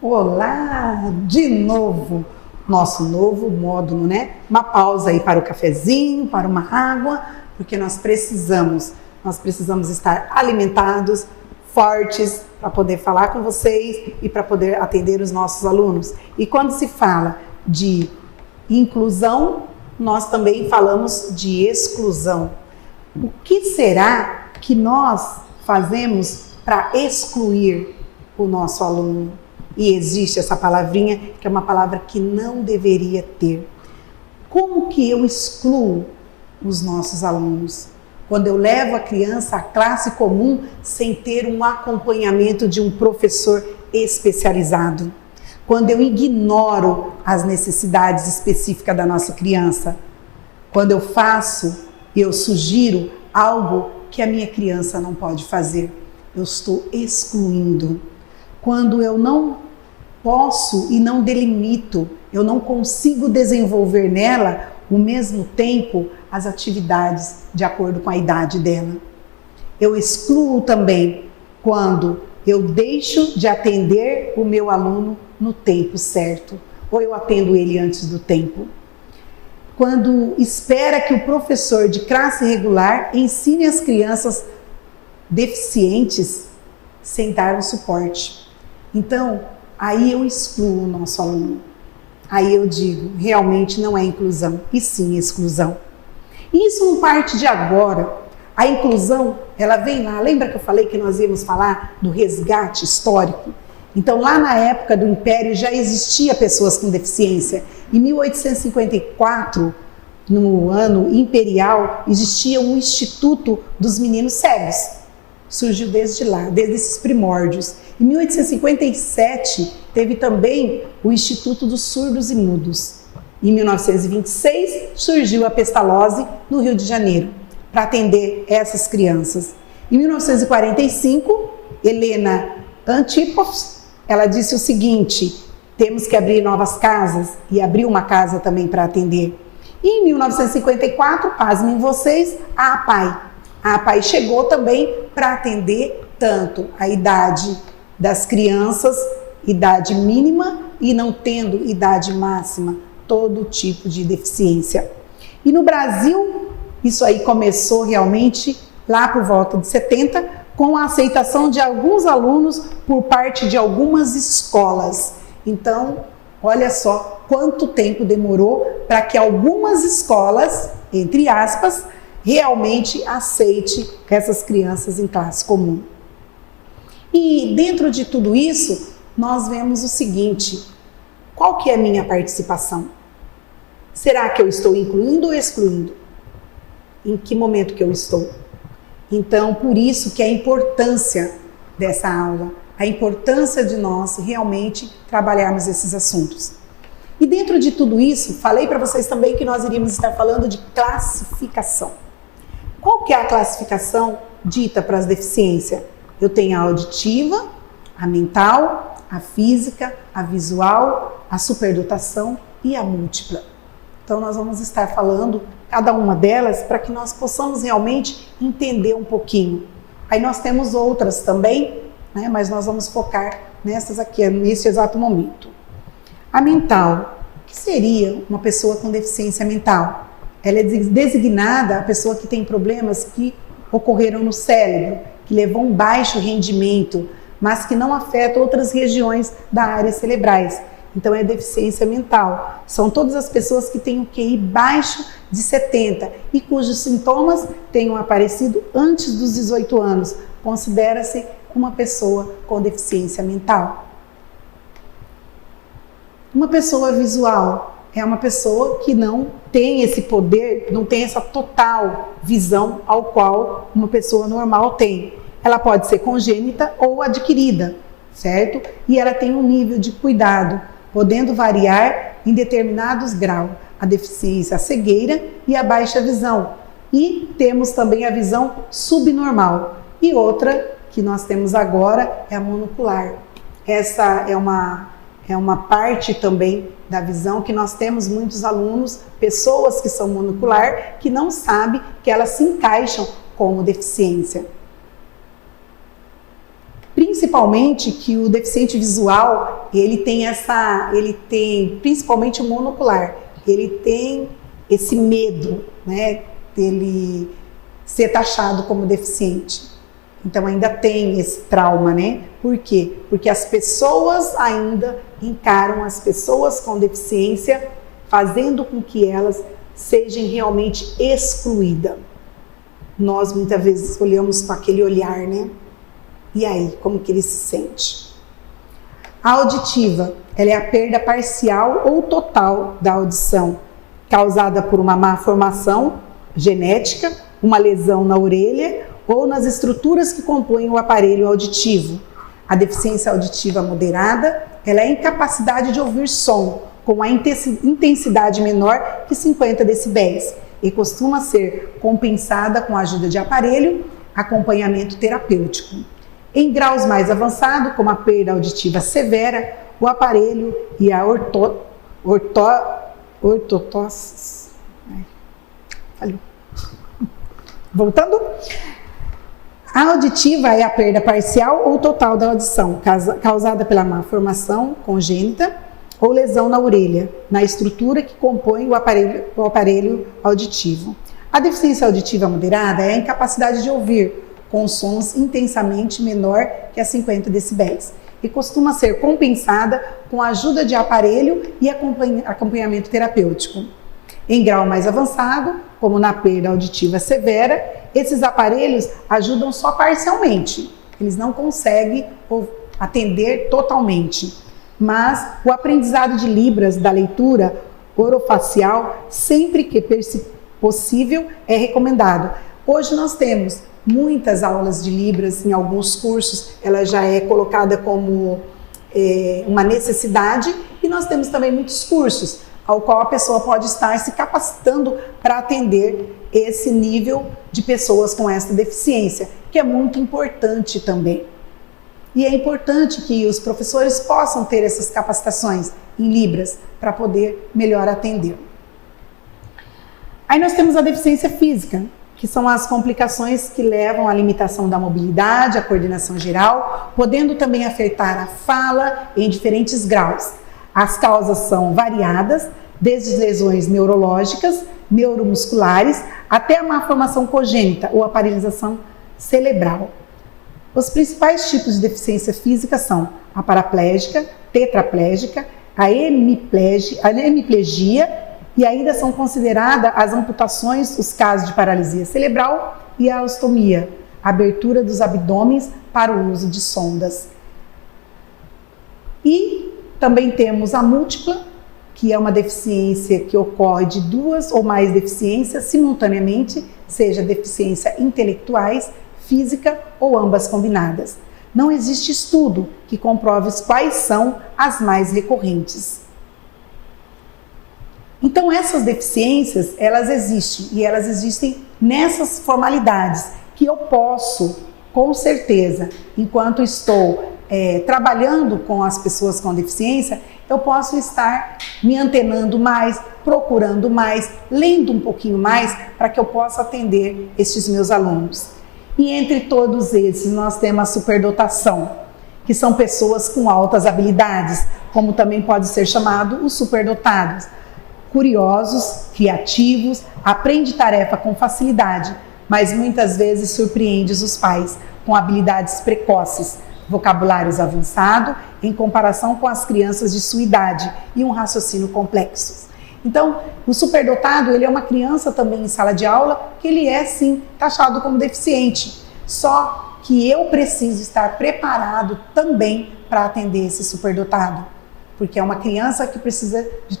Olá, de novo, nosso novo módulo, né? Uma pausa aí para o cafezinho, para uma água, porque nós precisamos estar alimentados, fortes, para poder falar com vocês e para poder atender os nossos alunos. E quando se fala de inclusão, nós também falamos de exclusão. O que será que nós fazemos para excluir o nosso aluno? E existe essa palavrinha, que é uma palavra que não deveria ter. Como que eu excluo os nossos alunos? Quando eu levo a criança à classe comum sem ter um acompanhamento de um professor especializado. Quando eu ignoro as necessidades específicas da nossa criança. Quando eu sugiro algo que a minha criança não pode fazer. Eu estou excluindo. Quando eu não posso e não delimito, eu não consigo desenvolver nela, ao mesmo tempo, as atividades de acordo com a idade dela. Eu excluo também quando eu deixo de atender o meu aluno no tempo certo, ou eu atendo ele antes do tempo. Quando espera que o professor de classe regular ensine as crianças deficientes sem dar o suporte. Então, aí eu excluo o nosso aluno. Aí eu digo, realmente não é inclusão, e sim exclusão. E isso não parte de agora. A inclusão, ela vem lá. Lembra que eu falei que nós íamos falar do resgate histórico? Então, lá na época do Império já existia pessoas com deficiência. Em 1854, no ano imperial, existia um Instituto dos Meninos Cegos. Surgiu desde lá, desde esses primórdios. Em 1857, teve também o Instituto dos Surdos e Mudos. Em 1926, surgiu a Pestalozzi no Rio de Janeiro, para atender essas crianças. Em 1945, Helena Antipos, ela disse o seguinte: temos que abrir novas casas, e abriu uma casa também para atender. E em 1954, pasmem vocês, a APAE. A APAE chegou também para atender tanto a idade das crianças, idade mínima e não tendo idade máxima, todo tipo de deficiência. E no Brasil, isso aí começou realmente lá por volta de 70, com a aceitação de alguns alunos por parte de algumas escolas. Então, olha só quanto tempo demorou para que algumas escolas, entre aspas, realmente aceite essas crianças em classe comum. E dentro de tudo isso, nós vemos o seguinte: qual que é a minha participação? Será que eu estou incluindo ou excluindo? Em que momento que eu estou? Então, por isso que a importância dessa aula, a importância de nós realmente trabalharmos esses assuntos. E dentro de tudo isso, falei para vocês também que nós iríamos estar falando de classificação. Qual que é a classificação dita para as deficiências? Eu tenho a auditiva, a mental, a física, a visual, a superdotação e a múltipla. Então, nós vamos estar falando cada uma delas para que nós possamos realmente entender um pouquinho. Aí nós temos outras também, né? Mas nós vamos focar nessas aqui, nesse exato momento. A mental, o que seria uma pessoa com deficiência mental? Ela é designada a pessoa que tem problemas que ocorreram no cérebro, que levou um baixo rendimento, mas que não afeta outras regiões da área cerebrais. Então é deficiência mental. São todas as pessoas que têm o QI baixo de 70 e cujos sintomas tenham aparecido antes dos 18 anos. Considera-se uma pessoa com deficiência mental. Uma pessoa visual é uma pessoa que não tem esse poder, não tem essa total visão ao qual uma pessoa normal tem. Ela pode ser congênita ou adquirida, certo? E ela tem um nível de cuidado, podendo variar em determinados graus, a deficiência, a cegueira e a baixa visão. E temos também a visão subnormal. E outra que nós temos agora é a monocular. Essa é uma parte também da visão que nós temos muitos alunos, pessoas que são monocular, que não sabem que elas se encaixam como deficiência. Principalmente que o deficiente visual, ele tem principalmente o monocular, ele tem esse medo, né, dele ser taxado como deficiente. Então ainda tem esse trauma, né? Por quê? Porque as pessoas ainda encaram as pessoas com deficiência, fazendo com que elas sejam realmente excluídas. Nós muitas vezes olhamos com aquele olhar, né? E aí, como que ele se sente? A auditiva, ela é a perda parcial ou total da audição, causada por uma má formação genética, uma lesão na orelha ou nas estruturas que compõem o aparelho auditivo. A deficiência auditiva moderada, ela é a incapacidade de ouvir som com a intensidade menor que 50 decibéis e costuma ser compensada com a ajuda de aparelho, acompanhamento terapêutico. Em graus mais avançados, como a perda auditiva severa, o aparelho e a ortotóxis. Voltando. A auditiva é a perda parcial ou total da audição, causada pela má formação congênita ou lesão na orelha, na estrutura que compõe o aparelho auditivo. A deficiência auditiva moderada é a incapacidade de ouvir com sons intensamente menor que a 50 decibéis e costuma ser compensada com a ajuda de aparelho e acompanhamento terapêutico. Em grau mais avançado, como na perda auditiva severa, esses aparelhos ajudam só parcialmente, eles não conseguem atender totalmente, mas o aprendizado de libras da leitura orofacial, sempre que possível, é recomendado. Hoje nós temos muitas aulas de libras, em alguns cursos ela já é colocada como uma necessidade, e nós temos também muitos cursos ao qual a pessoa pode estar se capacitando para atender esse nível de pessoas com essa deficiência, que é muito importante também. E é importante que os professores possam ter essas capacitações em Libras para poder melhor atender. Aí nós temos a deficiência física, que são as complicações que levam à limitação da mobilidade, à coordenação geral, podendo também afetar a fala em diferentes graus. As causas são variadas, desde lesões neurológicas, neuromusculares, até a malformação congênita ou a paralisação cerebral. Os principais tipos de deficiência física são a paraplégica, tetraplégica, a hemiplegia, e ainda são consideradas as amputações, os casos de paralisia cerebral e a ostomia, a abertura dos abdômenes para o uso de sondas. E também temos a múltipla, que é uma deficiência que ocorre de duas ou mais deficiências simultaneamente, seja deficiência intelectuais, física ou ambas combinadas. Não existe estudo que comprove quais são as mais recorrentes. Então essas deficiências, elas existem, e elas existem nessas formalidades que eu posso, com certeza, enquanto estou trabalhando com as pessoas com deficiência, eu posso estar me antenando mais, procurando mais, lendo um pouquinho mais para que eu possa atender estes meus alunos. E entre todos esses nós temos a superdotação, que são pessoas com altas habilidades, como também pode ser chamado os superdotados. Curiosos, criativos, aprende tarefa com facilidade, mas muitas vezes surpreende os pais com habilidades precoces, vocabulários avançados em comparação com as crianças de sua idade e um raciocínio complexo. Então, o superdotado, ele é uma criança também em sala de aula que ele é sim taxado como deficiente, só que eu preciso estar preparado também para atender esse superdotado, porque é uma criança que precisa de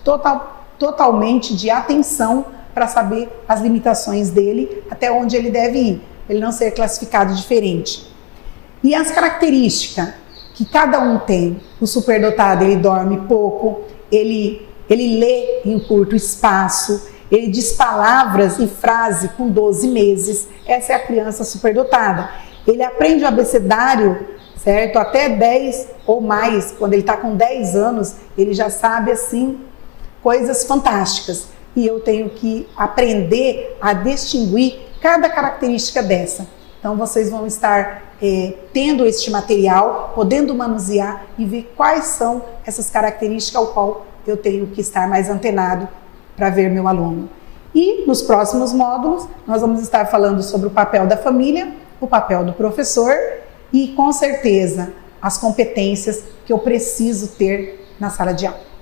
totalmente de atenção para saber as limitações dele, até onde ele deve ir, ele não ser classificado diferente. E as características que cada um tem, o superdotado, ele dorme pouco, ele lê em curto espaço, ele diz palavras e frases com 12 meses, essa é a criança superdotada. Ele aprende o abecedário, certo? Até 10 ou mais, quando ele está com 10 anos, ele já sabe assim, coisas fantásticas. E eu tenho que aprender a distinguir cada característica dessa. Então vocês vão estar tendo este material, podendo manusear e ver quais são essas características ao qual eu tenho que estar mais antenado para ver meu aluno. E nos próximos módulos, nós vamos estar falando sobre o papel da família, o papel do professor e, com certeza, as competências que eu preciso ter na sala de aula.